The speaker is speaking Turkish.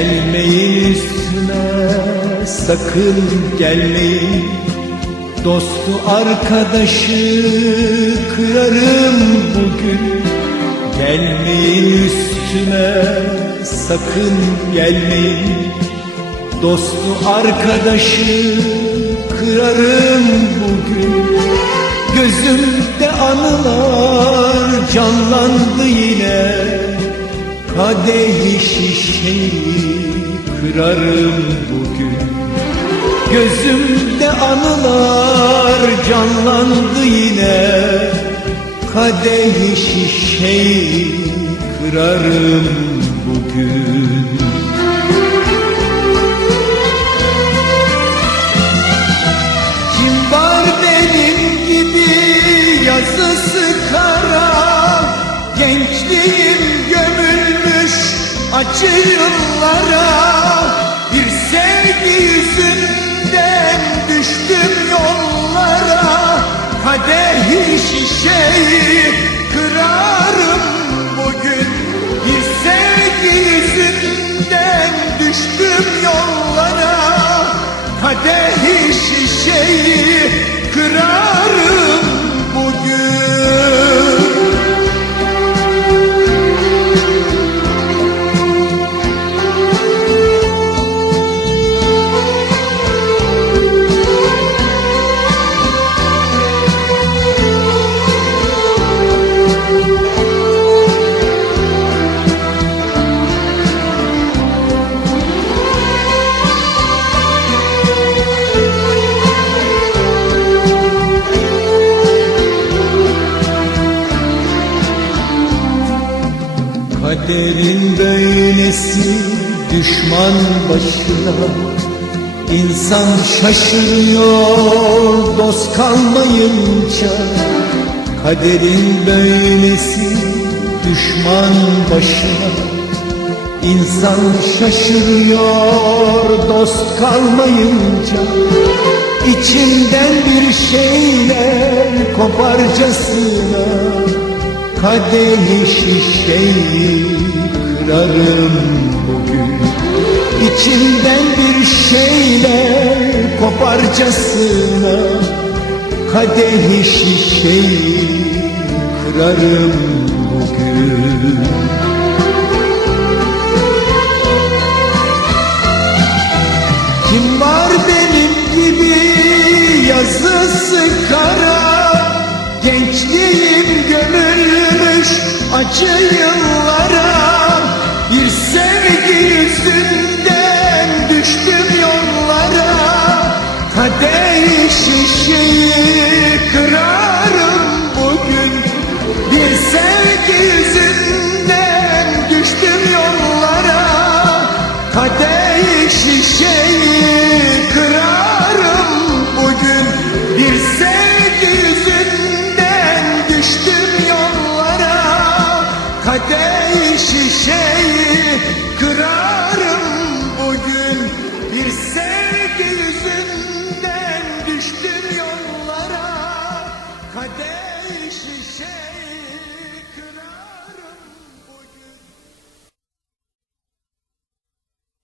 Gelmeyin üstüme sakın gelmeyin. Dostu arkadaşı kırarım bugün. Gelmeyin üstüme sakın gelmeyin. Dostu arkadaşı kırarım bugün. Gözümde anılar canlandı yine. Kadehi şişeyi kırarım bugün. Gözümde anılar canlandı yine. Kadehi şişeyi kırarım bugün. Kim var benim gibi yazısı kara? Gençliğim gömülmüş acı şişeyi kırarım bugün. Bir sevgi yüzünden düştüm yollara. Kadehi şişeyi kırarım Kaderin böylesi düşman başına. İnsan şaşırıyor dost kalmayınca. Kaderin böylesi düşman başına. İnsan şaşırıyor dost kalmayınca. İçinden bir şeyler koparcasına Kadehi şişeyi kırarım bugün. İçimden bir şeyler koparcasına Kadehi şişeyi kırarım bugün yıllara Bir sevgi yüzünden düştüm yollara. Kadeh şişeyi kırarım bugün. Bir sevgi yüzünden düştüm yollara. Kadeh şişeyi